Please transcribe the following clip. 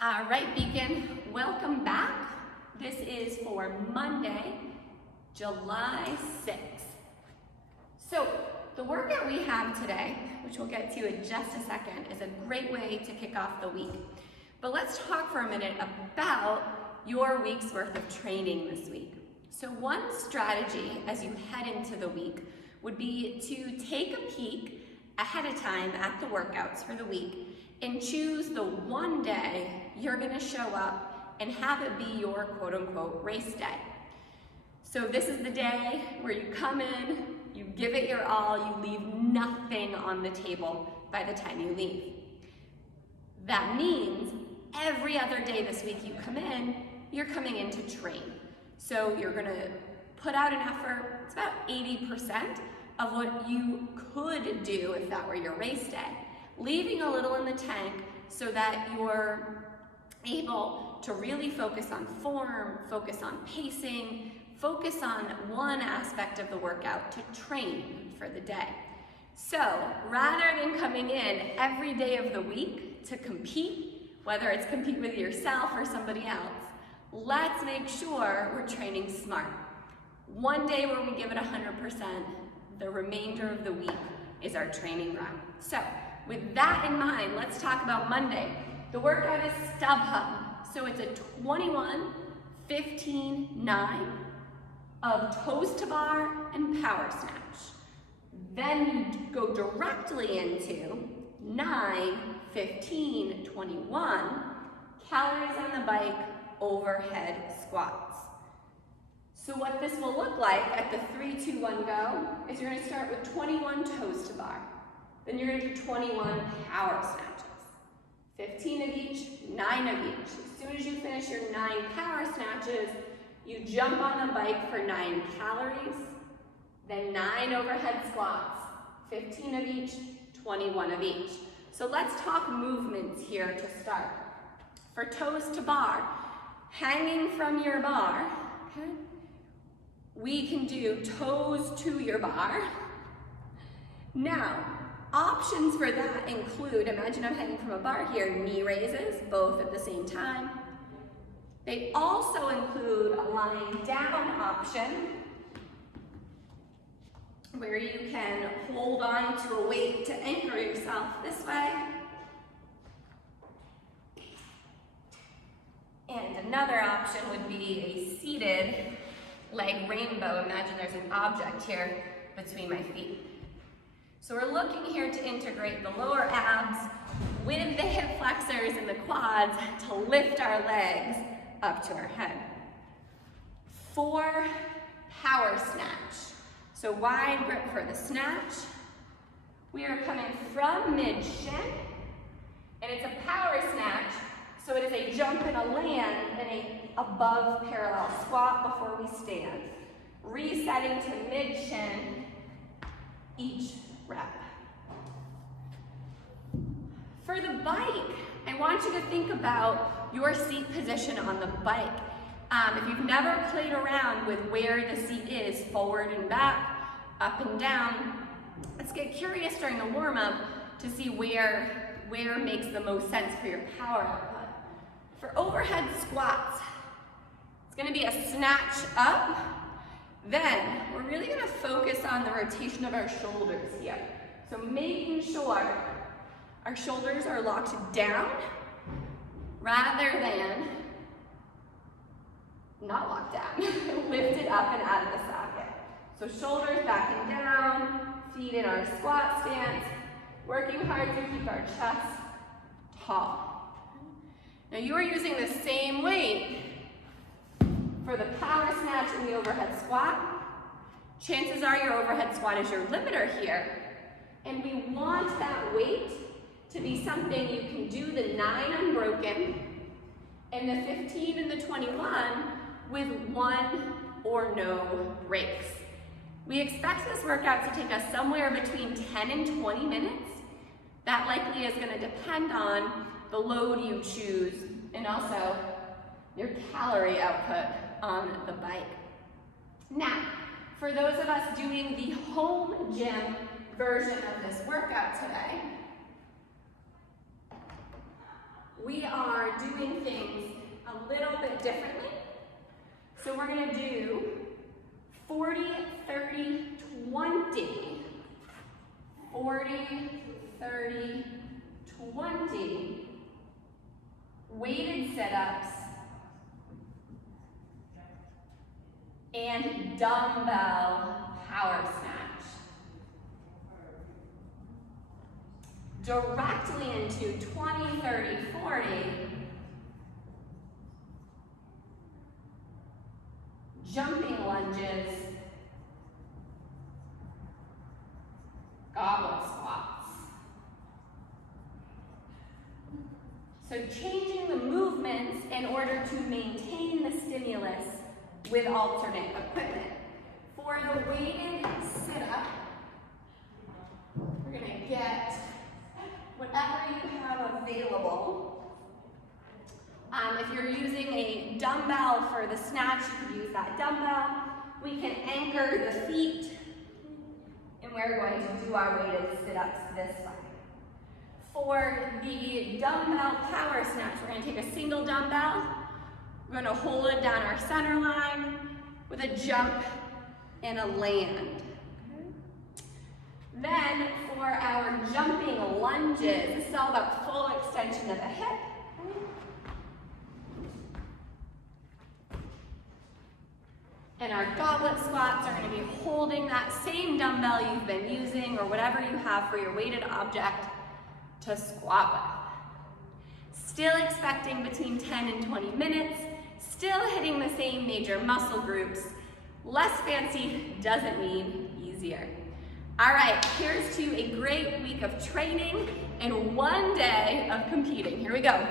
All right, Beacon, welcome back. This is for Monday, July 6th. So the workout we have today, which we'll get to in just a second, is a great way to kick off the week. But let's talk for a minute about your week's worth of training this week. So one strategy as you head into the week would be to take a peek ahead of time at the workouts for the week and choose the one day you're gonna show up and have it be your quote-unquote race day. So this is the day where you come in, you give it your all, you leave nothing on the table by the time you leave. That means every other day this week you come in, you're coming in to train. So you're gonna put out an effort, it's about 80% of what you could do if that were your race day, leaving a little in the tank so that you're able to really focus on form, focus on pacing, focus on one aspect of the workout to train for the day. So rather than coming in every day of the week to compete, whether it's compete with yourself or somebody else, let's make sure we're training smart. One day where we give it 100%, the remainder of the week is our training run. So with that in mind, let's talk about Monday. The workout is Stub Hub. So it's a 21, 15, 9 of toes to bar and power snatch. Then you go directly into 9, 15, 21 calories on the bike overhead squats. So what this will look like at the 3, 2, 1 go is you're gonna start with 21 toes to bar. Then you're gonna do 21 power snatches. 15 of each, 9 of each. As soon as you finish your 9 power snatches, you jump on the bike for 9 calories, then 9 overhead squats, 15 of each, 21 of each. So let's talk movements here to start. For toes to bar, hanging from your bar, okay, we can do toes to your bar. Now, options for that include, imagine I'm hanging from a bar here, knee raises, both at the same time. They also include a lying down option where you can hold on to a weight to anchor yourself this way. And another option would be a seated leg rainbow. Imagine there's an object here between my feet. So we're looking here to integrate the lower abs with the hip flexors and the quads to lift our legs up to our head. For power snatch. So wide grip for the snatch. We are coming from mid-shin, and it's a power snatch, so it is a jump and a land and a above parallel squat before we stand. Resetting to mid-shin each rep. For the bike, I want you to think about your seat position on the bike. If you've never played around with where the seat is, forward and back, up and down, let's get curious during the warm-up to see where makes the most sense for your power output. For overhead squats, it's gonna be a snatch up. Then we're really gonna focus on the rotation of our shoulders here. So making sure our shoulders are locked down rather than not locked down, lifted up and out of the socket. So shoulders back and down, feet in our squat stance, working hard to keep our chest tall. Now you are using the same weight for the power snatch and the overhead squat. Chances are your overhead squat is your limiter here, and we want that weight to be something you can do the 9 unbroken and the 15 and the 21 with 1 or no breaks. We expect this workout to take us somewhere between 10 and 20 minutes. That likely is going to depend on the load you choose and also your calorie output on the bike. Now, for those of us doing the home gym version of this workout today, we are doing things a little bit differently. So we're gonna do 40, 30, 20. 40, 30, 20 weighted sit-ups and dumbbell power snatch. Directly into 20, 30, 40. Jumping lunges, goblet squats. So changing the movements in order to maintain the stimulus with alternate equipment. For the weighted sit-up, we're gonna get whatever you have available. If you're using a dumbbell for the snatch, you could use that dumbbell. We can anchor the feet, and we're going to do our weighted sit-ups this way. For the dumbbell power snatch, we're going to take a single dumbbell. We're going to hold it down our center line with a jump and a land. Then for our jumping lunges, this is all about full extension of the hip. And our goblet squats are going to be holding that same dumbbell you've been using or whatever you have for your weighted object to squat with. Still expecting between 10 and 20 minutes, still hitting the same major muscle groups. Less fancy doesn't mean easier. All right, here's to a great week of training and one day of competing. Here we go.